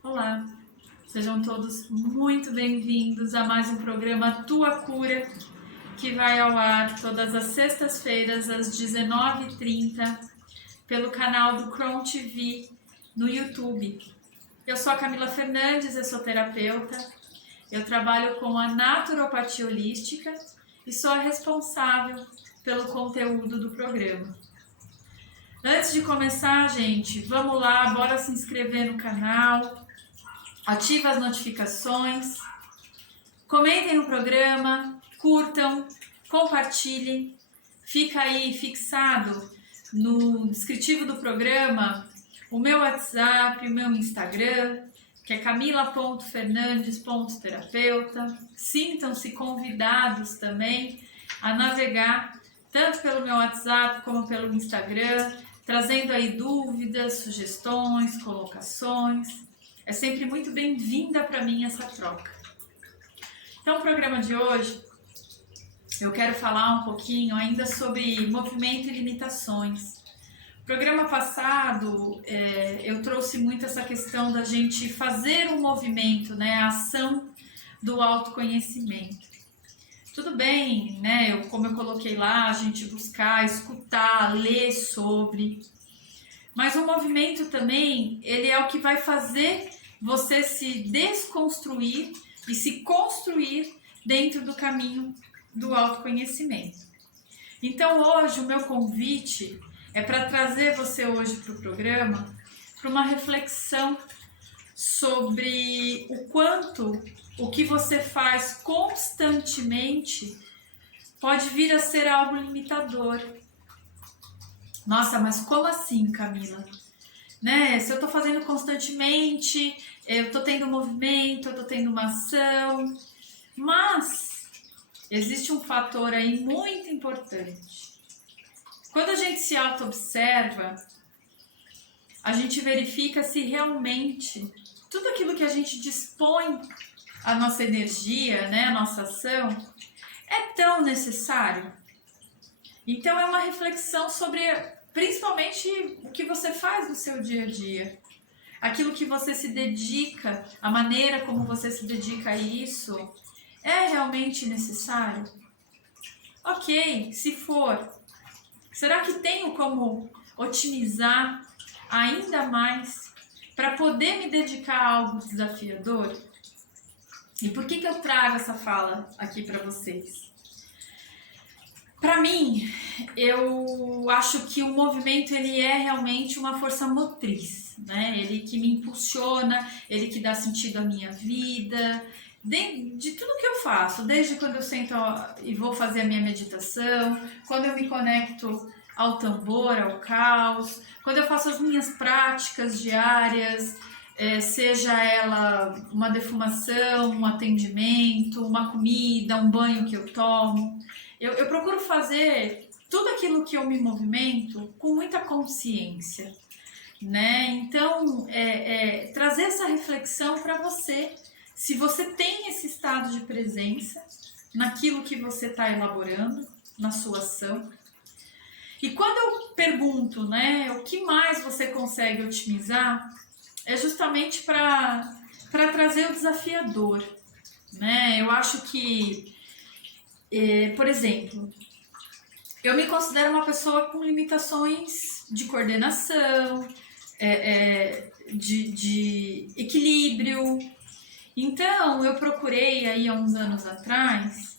Olá, sejam todos muito bem-vindos a mais um programa Tua Cura, que vai ao ar todas as sextas-feiras às 19h30 pelo canal do Crown TV no YouTube. Eu sou a Camila Fernandes, eu sou terapeuta, eu trabalho com a naturopatia holística e sou a responsável pelo conteúdo do programa. Antes de começar, gente, vamos lá, bora se inscrever no canal, ativa as notificações, comentem no programa, curtam, compartilhem. Fica aí fixado no descritivo do programa o meu WhatsApp, o meu Instagram, que é camila.fernandes.terapeuta. Sintam-se convidados também a navegar tanto pelo meu WhatsApp como pelo Instagram, trazendo aí dúvidas, sugestões, colocações. É sempre muito bem-vinda para mim essa troca. Então, o programa de hoje, eu quero falar um pouquinho ainda sobre movimento e limitações. No programa passado, eu trouxe muito essa questão da gente fazer um movimento, né, a ação do autoconhecimento. Tudo bem, né, como eu coloquei lá, a gente buscar, escutar, ler sobre. Mas o movimento também, ele é o que vai fazer você se desconstruir e se construir dentro do caminho do autoconhecimento. Então hoje o meu convite é para trazer você hoje para o programa para uma reflexão sobre o quanto o que você faz constantemente pode vir a ser algo limitador. Nossa, mas como assim, Camila? Né? Se eu estou fazendo constantemente, eu estou tendo um movimento, eu estou tendo uma ação, mas existe um fator aí muito importante. Quando a gente se auto-observa, a gente verifica se realmente tudo aquilo que a gente dispõe a nossa energia, né, a nossa ação, é tão necessário. Então é uma reflexão sobre principalmente o que você faz no seu dia a dia. Aquilo que você se dedica, a maneira como você se dedica a isso, é realmente necessário? Ok, se for, será que tenho como otimizar ainda mais para poder me dedicar a algo desafiador? E por que eu trago essa fala aqui para vocês? Para mim, eu acho que o movimento ele é realmente uma força motriz, né? Ele que me impulsiona, ele que dá sentido à minha vida, de tudo que eu faço, desde quando eu sento e vou fazer a minha meditação, quando eu me conecto ao tambor, ao caos, quando eu faço as minhas práticas diárias, seja ela uma defumação, um atendimento, uma comida, um banho que eu tomo. Eu procuro fazer tudo aquilo que eu me movimento com muita consciência, né? Então, trazer essa reflexão para você, se você tem esse estado de presença naquilo que você está elaborando, na sua ação. E quando eu pergunto, né, o que mais você consegue otimizar, é justamente para trazer o desafiador, né? Eu acho que por exemplo, eu me considero uma pessoa com limitações de coordenação, de equilíbrio. Então, eu procurei aí há uns anos atrás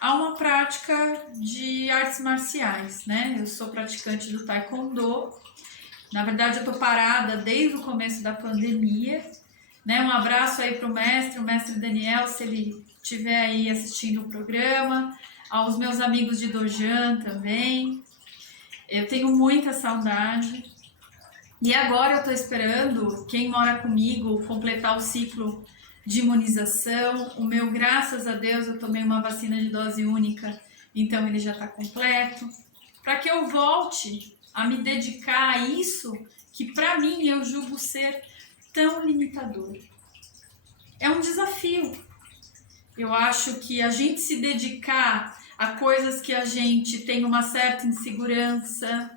uma prática de artes marciais, né? Eu sou praticante do Taekwondo. Na verdade, eu tô parada desde o começo da pandemia, né? Um abraço aí pro o mestre Daniel, se ele estiver aí assistindo o programa, aos meus amigos de Dojan também. Eu tenho muita saudade. E agora eu tô esperando quem mora comigo completar o ciclo de imunização. O meu, graças a Deus, eu tomei uma vacina de dose única, então ele já tá completo. Para que eu volte a me dedicar a isso que para mim eu julgo ser tão limitador. É um desafio. Eu acho que a gente se dedicar a coisas que a gente tem uma certa insegurança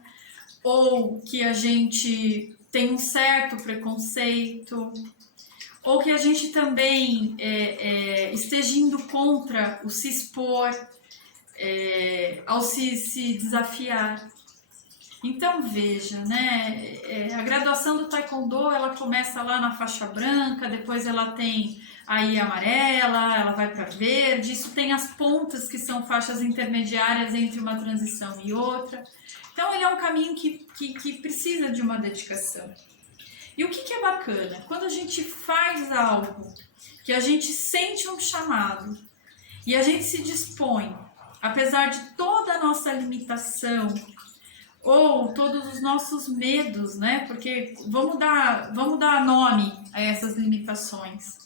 ou que a gente tem um certo preconceito ou que a gente também esteja indo contra o se expor, ao se desafiar. Então veja, né, a graduação do Taekwondo, ela começa lá na faixa branca, depois ela tem aí amarela, ela vai para verde, isso tem as pontas que são faixas intermediárias entre uma transição e outra. Então ele é um caminho que precisa de uma dedicação. E o que é bacana? Quando a gente faz algo, que a gente sente um chamado e a gente se dispõe, apesar de toda a nossa limitação, ou todos os nossos medos, né? Porque vamos dar nome a essas limitações.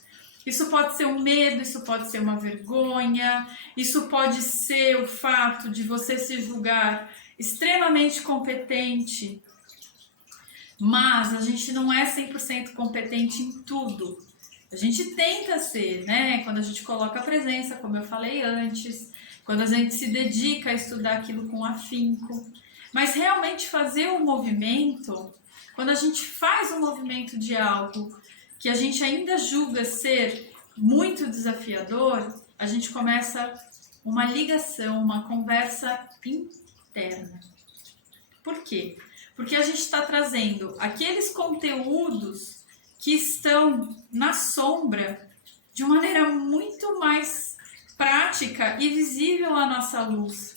Isso pode ser um medo, isso pode ser uma vergonha, isso pode ser o fato de você se julgar extremamente competente, mas a gente não é 100% competente em tudo. A gente tenta ser, né? Quando a gente coloca a presença, como eu falei antes, quando a gente se dedica a estudar aquilo com afinco. Mas realmente fazer o movimento, quando a gente faz um movimento de algo que a gente ainda julga ser muito desafiador, a gente começa uma ligação, uma conversa interna. Por quê? Porque a gente está trazendo aqueles conteúdos que estão na sombra de uma maneira muito mais prática e visível à nossa luz,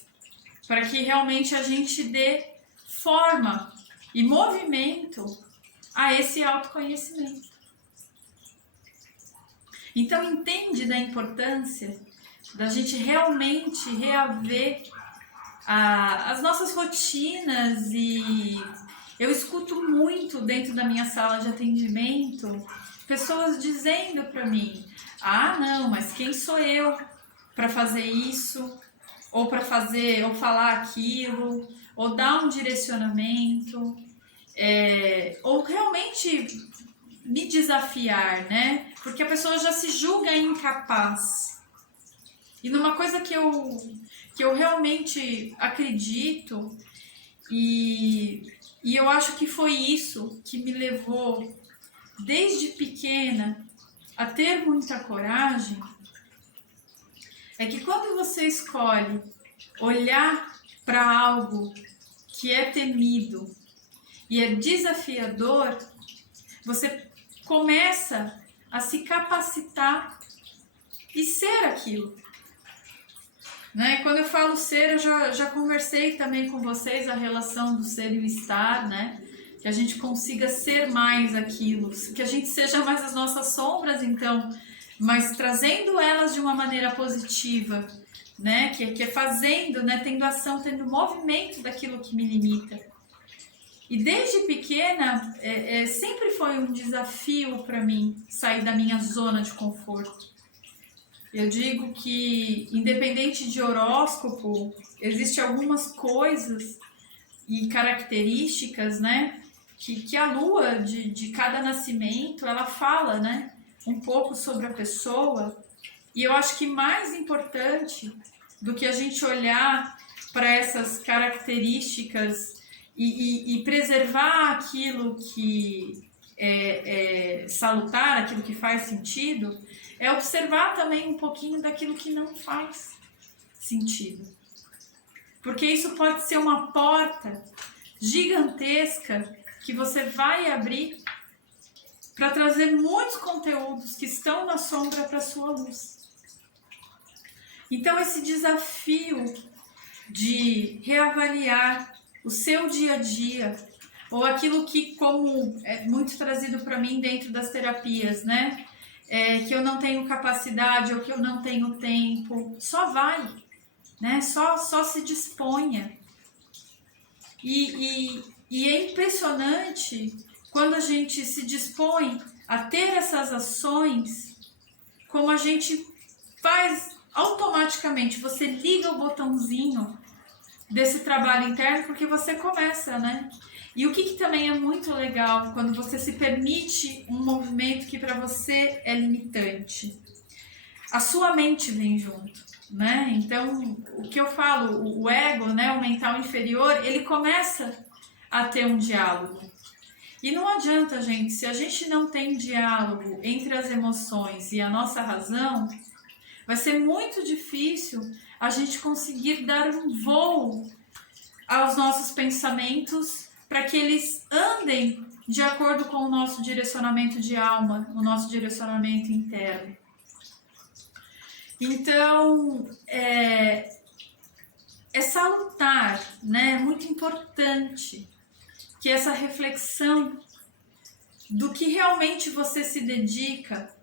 para que realmente a gente dê forma e movimento a esse autoconhecimento. Então entende da importância da gente realmente reaver as nossas rotinas. E eu escuto muito dentro da minha sala de atendimento pessoas dizendo para mim: ah, não, mas quem sou eu para fazer isso? Ou para fazer, ou falar aquilo, ou dar um direcionamento, ou realmente me desafiar, né? Porque a pessoa já se julga incapaz. E numa coisa que eu realmente acredito, e eu acho que foi isso que me levou, desde pequena, a ter muita coragem, é que quando você escolhe olhar para algo que é temido e é desafiador, você começa a se capacitar e ser aquilo. Né? Quando eu falo ser, eu já conversei também com vocês a relação do ser e o estar, né? Que a gente consiga ser mais aquilo, que a gente seja mais as nossas sombras, então, mas trazendo elas de uma maneira positiva, né? Que é fazendo, né? Tendo ação, tendo movimento daquilo que me limita. E desde pequena, sempre foi um desafio para mim sair da minha zona de conforto. Eu digo que, independente de horóscopo, existem algumas coisas e características, né? Que a lua de cada nascimento, ela fala, né? Um pouco sobre a pessoa. E eu acho que mais importante do que a gente olhar para essas características e preservar aquilo que é salutar, aquilo que faz sentido, é observar também um pouquinho daquilo que não faz sentido. Porque isso pode ser uma porta gigantesca que você vai abrir para trazer muitos conteúdos que estão na sombra para a sua luz. Então esse desafio de reavaliar o seu dia a dia, ou aquilo que, como é muito trazido para mim dentro das terapias, né? Que eu não tenho capacidade ou que eu não tenho tempo, só vai, né? Só se disponha. E é impressionante quando a gente se dispõe a ter essas ações, como a gente faz automaticamente, você liga o botãozinho desse trabalho interno porque você começa, né? E o que também é muito legal quando você se permite um movimento que para você é limitante, a sua mente vem junto, né? Então, o que eu falo, o ego, né, o mental inferior, ele começa a ter um diálogo. E não adianta, gente, se a gente não tem diálogo entre as emoções e a nossa razão, vai ser muito difícil a gente conseguir dar um voo aos nossos pensamentos para que eles andem de acordo com o nosso direcionamento de alma, o nosso direcionamento interno. Então, é salutar, né? É muito importante que essa reflexão do que realmente você se dedica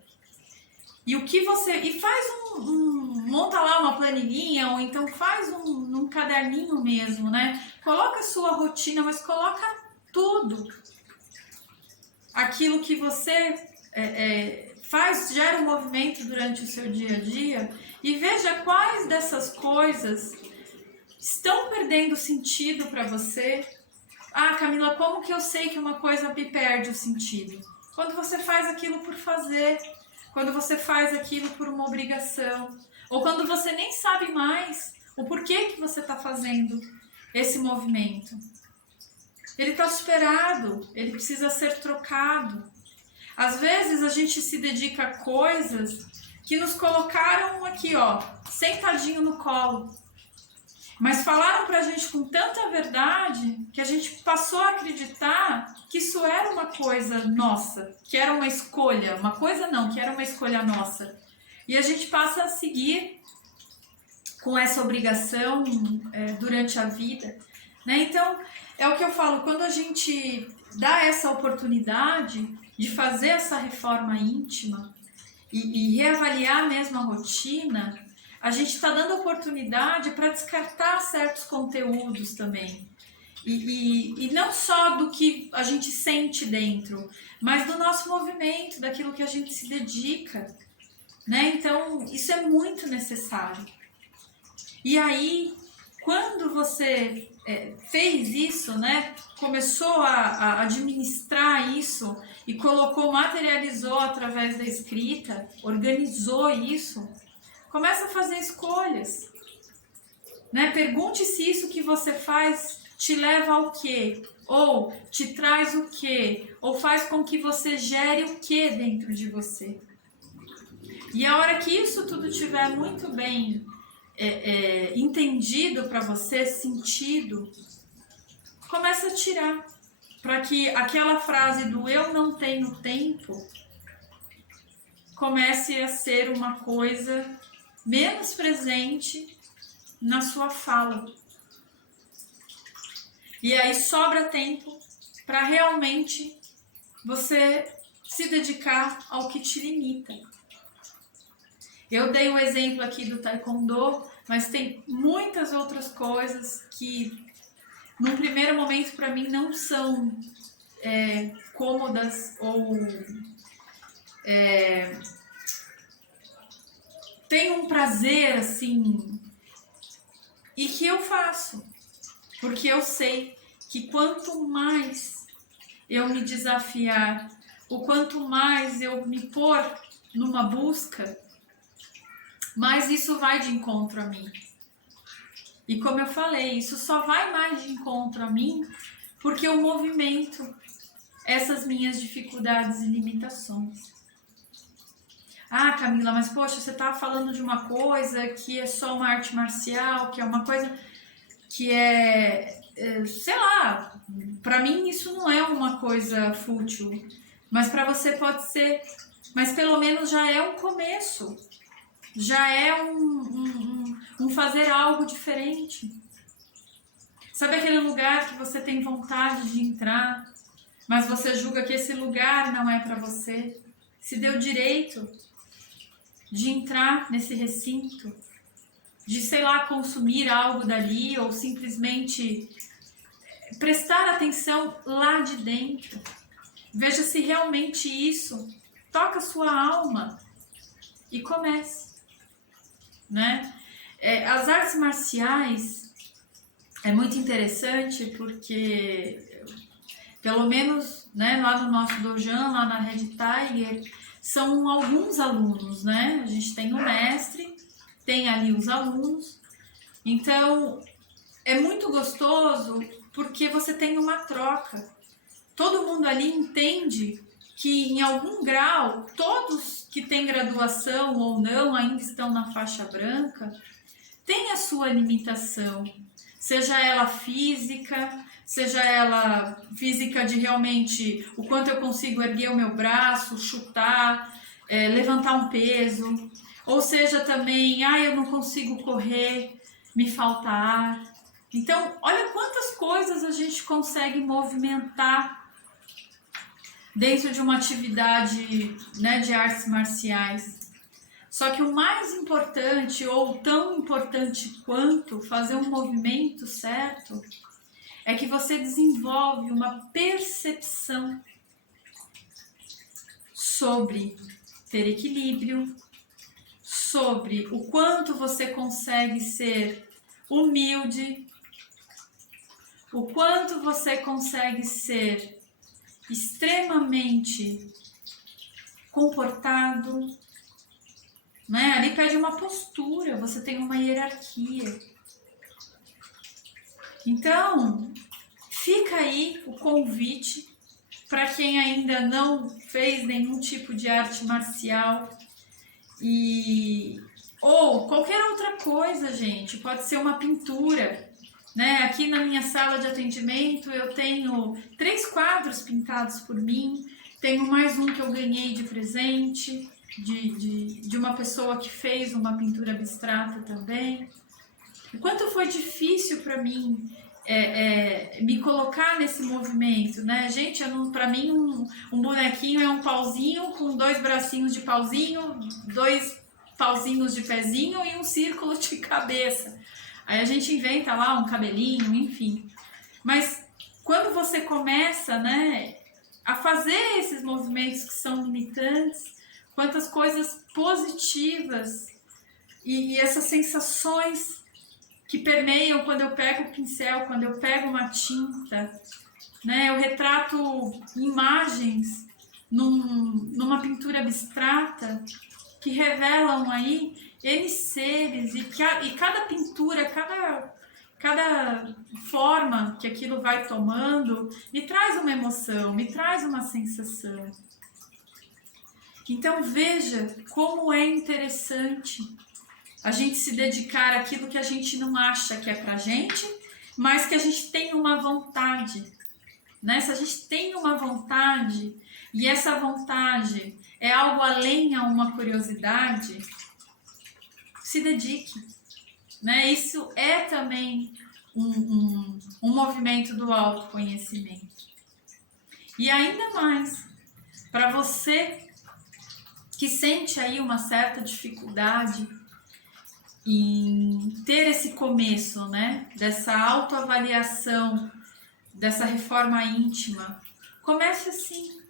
e o que você... E faz monta lá uma planilhinha, ou então faz num caderninho mesmo, né? Coloca a sua rotina, mas coloca tudo. Aquilo que você faz, gera um movimento durante o seu dia a dia, e veja quais dessas coisas estão perdendo sentido para você. Ah, Camila, como que eu sei que uma coisa me perde o sentido? Quando você faz aquilo por fazer, quando você faz aquilo por uma obrigação, ou quando você nem sabe mais o porquê que você está fazendo esse movimento. Ele está superado, ele precisa ser trocado. Às vezes a gente se dedica a coisas que nos colocaram aqui, ó, sentadinho no colo. Mas falaram pra gente com tanta verdade que a gente passou a acreditar que isso era uma coisa nossa, que era uma escolha. Uma coisa não, que era uma escolha nossa. E a gente passa a seguir com essa obrigação durante a vida, né? Então, é o que eu falo, quando a gente dá essa oportunidade de fazer essa reforma íntima e reavaliar mesmo a rotina, a gente está dando oportunidade para descartar certos conteúdos também. E não só do que a gente sente dentro, mas do nosso movimento, daquilo que a gente se dedica, né? Então, isso é muito necessário. E aí, quando você fez isso, né? Começou a administrar isso e colocou, materializou através da escrita, organizou isso, começa a fazer escolhas, né? Pergunte se isso que você faz te leva ao quê? Ou te traz o quê? Ou faz com que você gere o quê dentro de você? E a hora que isso tudo estiver muito bem entendido para você, sentido, começa a tirar. Para que aquela frase do eu não tenho tempo comece a ser uma coisa menos presente na sua fala. E aí sobra tempo para realmente você se dedicar ao que te limita. Eu dei um exemplo aqui do Taekwondo, mas tem muitas outras coisas que, num primeiro momento, para mim não são cômodas ou tem um prazer assim, e que eu faço, porque eu sei que quanto mais eu me desafiar, o quanto mais eu me pôr numa busca, mais isso vai de encontro a mim. E como eu falei, isso só vai mais de encontro a mim porque eu movimento essas minhas dificuldades e limitações. Ah, Camila, mas poxa, você tá falando de uma coisa que é só uma arte marcial, que é uma coisa que sei lá, pra mim isso não é uma coisa fútil, mas pra você pode ser, mas pelo menos já é um começo, já é um fazer algo diferente. Sabe aquele lugar que você tem vontade de entrar, mas você julga que esse lugar não é pra você? Se deu direito de entrar nesse recinto, de, sei lá, consumir algo dali ou simplesmente prestar atenção lá de dentro. Veja se realmente isso toca a sua alma e comece, né? As artes marciais é muito interessante porque, pelo menos, né, lá no nosso dojan, lá na Red Tiger, são alguns alunos, né? A gente tem o mestre, tem ali os alunos. Então, é muito gostoso porque você tem uma troca. todo mundo ali entende que em algum grau, todos que têm graduação ou não, ainda estão na faixa branca, têm a sua limitação, seja ela física, seja ela física de realmente o quanto eu consigo erguer o meu braço, chutar, levantar um peso, ou seja também, eu não consigo correr, me falta ar. Então, olha quantas coisas a gente consegue movimentar dentro de uma atividade, né, de artes marciais. Só que o mais importante, ou tão importante quanto fazer um movimento certo, é que você desenvolve uma percepção sobre ter equilíbrio, sobre o quanto você consegue ser humilde, o quanto você consegue ser extremamente comportado, né? Ali pede uma postura, você tem uma hierarquia. Então, fica aí o convite para quem ainda não fez nenhum tipo de arte marcial ou qualquer outra coisa, gente. Pode ser uma pintura, né? Aqui na minha sala de atendimento eu tenho 3 quadros pintados por mim, tenho mais um que eu ganhei de presente de uma pessoa que fez uma pintura abstrata também. O quanto foi difícil para mim me colocar nesse movimento, né? Gente, para mim um bonequinho é um pauzinho com 2 bracinhos de pauzinho, 2 pauzinhos de pezinho e um círculo de cabeça. Aí a gente inventa lá um cabelinho, enfim. Mas quando você começa, né, a fazer esses movimentos que são limitantes, quantas coisas positivas e essas sensações que permeiam quando eu pego o pincel, quando eu pego uma tinta, né? Eu retrato imagens numa pintura abstrata que revelam aí N seres e cada pintura, cada forma que aquilo vai tomando me traz uma emoção, me traz uma sensação. Então veja como é interessante a gente se dedicar àquilo que a gente não acha que é pra gente, mas que a gente tem uma vontade, né? Se a gente tem uma vontade e essa vontade é algo além a uma curiosidade, se dedique, né? Isso é também um movimento do autoconhecimento. E ainda mais, para você que sente aí uma certa dificuldade em ter esse começo, né, dessa autoavaliação, dessa reforma íntima, comece assim,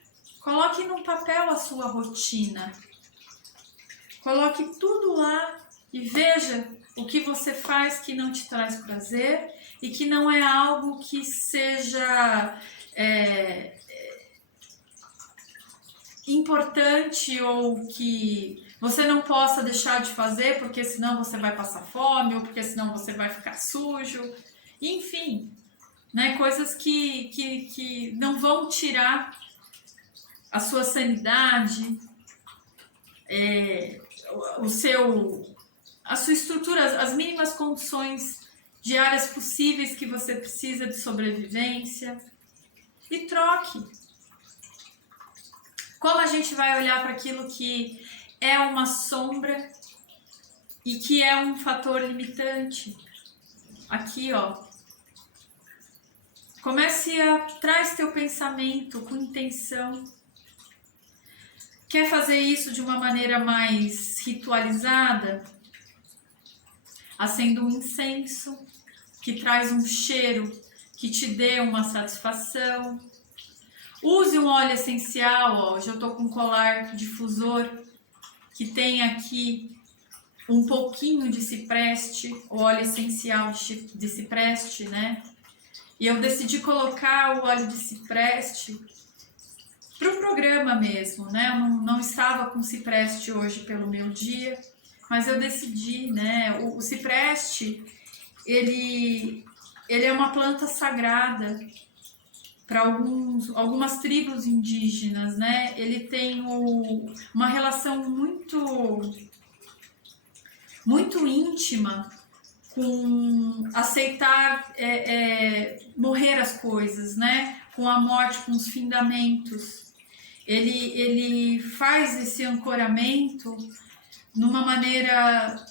coloque num papel a sua rotina, coloque tudo lá e veja o que você faz que não te traz prazer e que não é algo que seja importante ou que você não possa deixar de fazer porque senão você vai passar fome ou porque senão você vai ficar sujo, enfim, né, coisas que não vão tirar a sua sanidade, a sua estrutura, as mínimas condições diárias possíveis que você precisa de sobrevivência, e troque. Como a gente vai olhar para aquilo que é uma sombra e que é um fator limitante? Aqui, ó. Comece traz teu pensamento com intenção. Quer fazer isso de uma maneira mais ritualizada? Acenda um incenso que traz um cheiro que te dê uma satisfação. Use um óleo essencial, ó. Hoje eu tô com um colar difusor que tem aqui um pouquinho de cipreste, o óleo essencial de cipreste, né? E eu decidi colocar o óleo de cipreste para o programa mesmo, né? Eu não estava com cipreste hoje pelo meu dia, mas eu decidi, né? O cipreste, ele é uma planta sagrada para algumas tribos indígenas, né? Ele tem uma relação muito íntima com aceitar morrer as coisas, né? Com a morte, com os findamentos. Ele faz esse ancoramento numa maneira,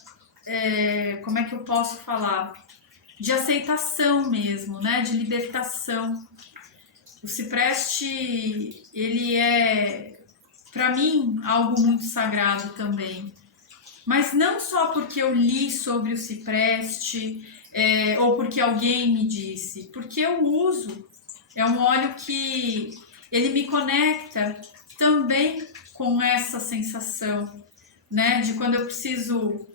como é que eu posso falar? De aceitação mesmo, né? De libertação. O cipreste, ele é, para mim, algo muito sagrado também. Mas não só porque eu li sobre o cipreste, ou porque alguém me disse, porque eu uso. É um óleo que ele me conecta também com essa sensação, né? De quando eu preciso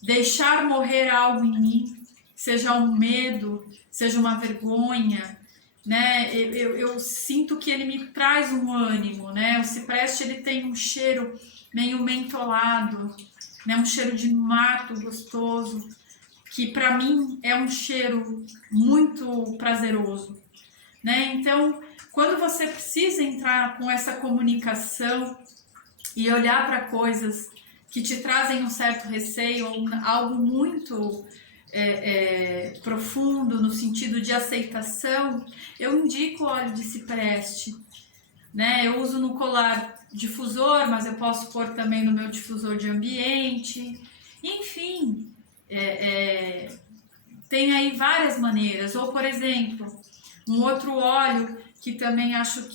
deixar morrer algo em mim, seja um medo, seja uma vergonha, né? Eu sinto que ele me traz um ânimo, né? O cipreste, ele tem um cheiro meio mentolado, né? Um cheiro de mato gostoso, que para mim é um cheiro muito prazeroso, né? Então, quando você precisa entrar com essa comunicação e olhar para coisas que te trazem um certo receio ou algo muito profundo no sentido de aceitação, eu indico óleo de cipreste, né? Eu uso no colar difusor, mas eu posso pôr também no meu difusor de ambiente. Enfim, tem aí várias maneiras. Ou, por exemplo, um outro óleo que também acho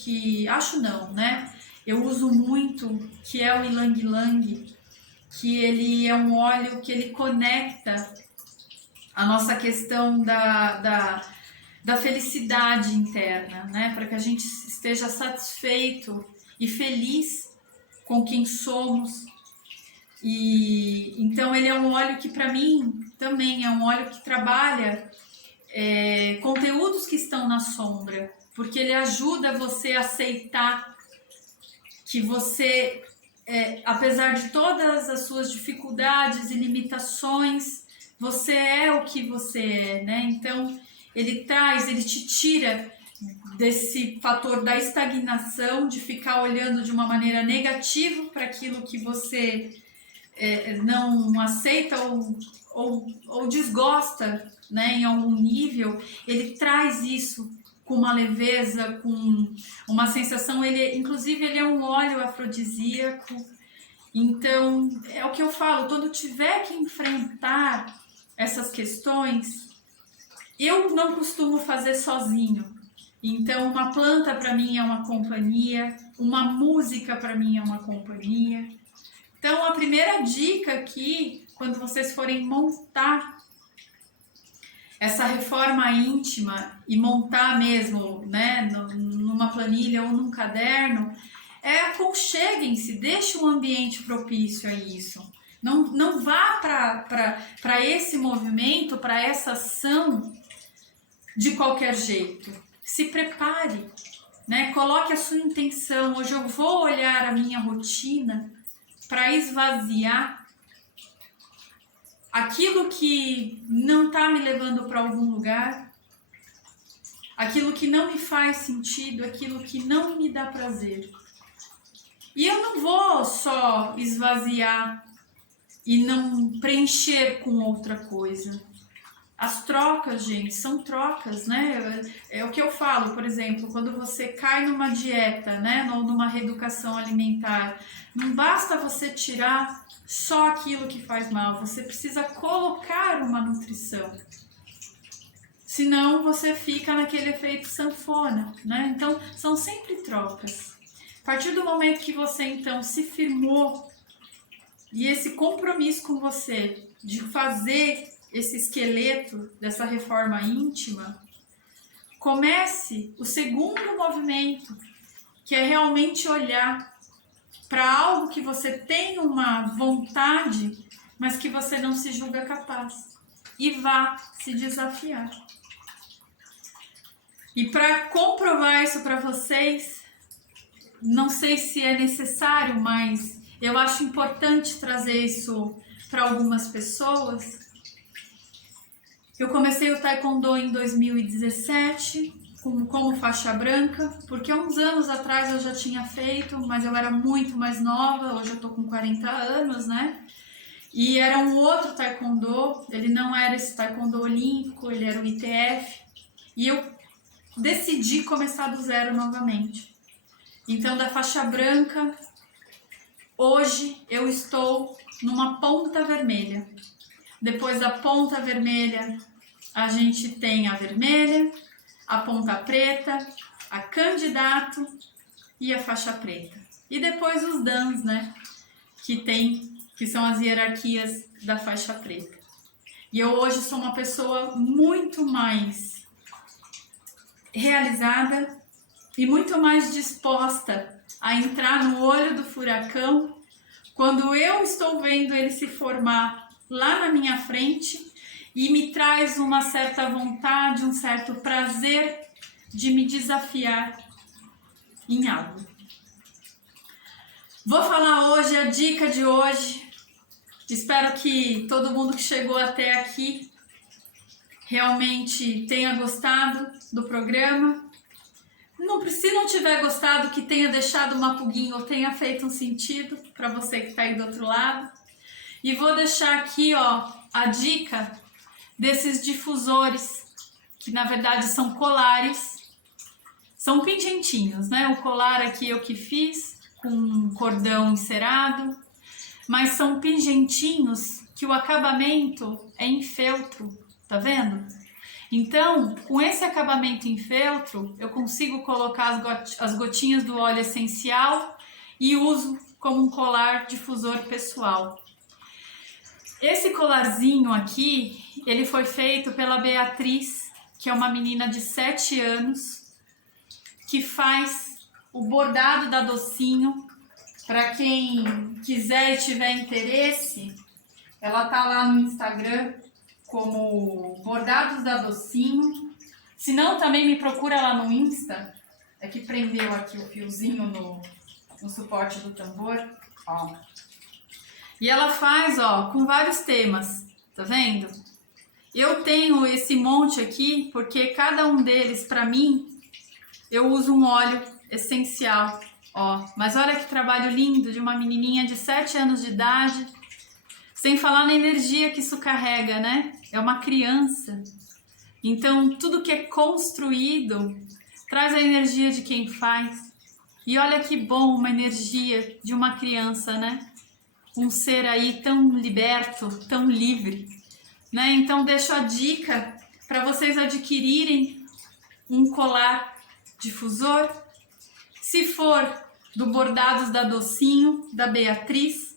não, né? Eu uso muito, que é o Ylang Ylang, que ele é um óleo que ele conecta a nossa questão da felicidade interna, né? Para que a gente esteja satisfeito e feliz com quem somos. E então ele é um óleo que para mim também é um óleo que trabalha conteúdos que estão na sombra, porque ele ajuda você a aceitar que você, apesar de todas as suas dificuldades e limitações, você é o que você é, né? Então ele te tira desse fator da estagnação, de ficar olhando de uma maneira negativa para aquilo que você não aceita ou desgosta, né, em algum nível. Ele traz isso com uma leveza, com uma sensação. Inclusive, ele é um óleo afrodisíaco. Então, é o que eu falo, quando tiver que enfrentar essas questões, eu não costumo fazer sozinho. Então, uma planta para mim é uma companhia, uma música para mim é uma companhia. Então, a primeira dica aqui, quando vocês forem montar essa reforma íntima e montar mesmo, né, numa planilha ou num caderno, aconcheguem-se, deixe um ambiente propício a isso. Não vá para esse movimento, para essa ação de qualquer jeito. Se prepare, né? Coloque a sua intenção. Hoje eu vou olhar a minha rotina para esvaziar aquilo que não está me levando para algum lugar, aquilo que não me faz sentido, aquilo que não me dá prazer. E eu não vou só esvaziar e não preencher com outra coisa. As trocas, gente, são trocas, né? É o que eu falo, por exemplo, quando você cai numa dieta, né, ou numa reeducação alimentar, não basta você tirar só aquilo que faz mal, você precisa colocar uma nutrição. Senão você fica naquele efeito sanfona, né? Então, são sempre trocas. A partir do momento que você, então, se firmou e esse compromisso com você de fazer esse esqueleto dessa reforma íntima, comece o segundo movimento, que é realmente olhar para algo que você tem uma vontade, mas que você não se julga capaz, e vá se desafiar. E para comprovar isso para vocês, não sei se é necessário, mas eu acho importante trazer isso para algumas pessoas. Eu comecei o Taekwondo em 2017 como faixa branca, porque há uns anos atrás eu já tinha feito, mas eu era muito mais nova, hoje eu tô com 40 anos, né? E era um outro taekwondo, ele não era esse taekwondo olímpico, ele era o ITF, e eu decidi começar do zero novamente. Então, da faixa branca, hoje eu estou numa ponta vermelha. Depois da ponta vermelha, a gente tem a vermelha, a ponta preta, a candidato e a faixa preta. E depois os dans, né? Que são as hierarquias da faixa preta. E eu hoje sou uma pessoa muito mais realizada e muito mais disposta a entrar no olho do furacão quando eu estou vendo ele se formar lá na minha frente e me traz uma certa vontade, um certo prazer de me desafiar em algo. Vou falar hoje a dica de hoje. Espero que todo mundo que chegou até aqui realmente tenha gostado do programa. Se não tiver gostado, que tenha deixado uma pulguinha ou tenha feito um sentido para você que está aí do outro lado. E vou deixar aqui, ó, a dica desses difusores, que na verdade são colares, são pingentinhos, né? O colar aqui eu que fiz com cordão encerado, mas são pingentinhos que o acabamento é em feltro, tá vendo? Então, com esse acabamento em feltro, eu consigo colocar as gotinhas do óleo essencial e uso como um colar difusor pessoal. Esse colarzinho aqui, ele foi feito pela Beatriz, que é uma menina de 7 anos, que faz o bordado da Docinho. Para quem quiser e tiver interesse, ela tá lá no Instagram como Bordados da Docinho. Se não, também me procura lá no Insta. É que prendeu aqui o fiozinho no suporte do tambor, ó. E ela faz, ó, com vários temas, tá vendo? Eu tenho esse monte aqui porque cada um deles, para mim, eu uso um óleo essencial, ó. Mas olha que trabalho lindo de uma menininha de 7 anos de idade, sem falar na energia que isso carrega, né? É uma criança. Então, tudo que é construído traz a energia de quem faz. E olha que bom uma energia de uma criança, né? Um ser aí tão liberto, tão livre, né? Então, deixo a dica para vocês adquirirem um colar difusor. Se for do Bordados da Docinho, da Beatriz,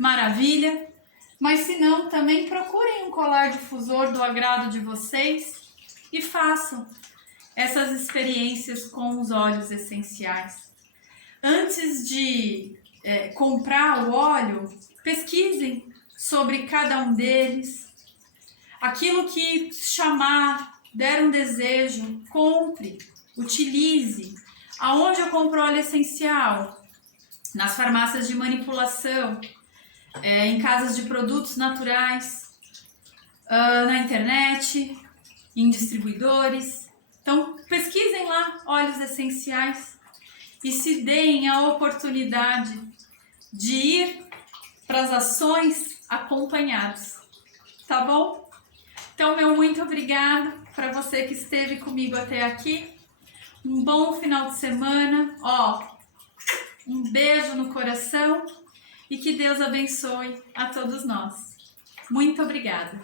maravilha. Mas se não, também procurem um colar difusor do agrado de vocês e façam essas experiências com os óleos essenciais. Antes de comprar o óleo, pesquisem sobre cada um deles. Aquilo que chamar, der um desejo, compre, utilize. Aonde eu compro óleo essencial? Nas farmácias de manipulação, em casas de produtos naturais, na internet, em distribuidores. Então, pesquisem lá óleos essenciais e se deem a oportunidade de ir para as ações acompanhados, tá bom? Então, meu muito obrigado para você que esteve comigo até aqui. Um bom final de semana, ó, um beijo no coração e que Deus abençoe a todos nós. Muito obrigada.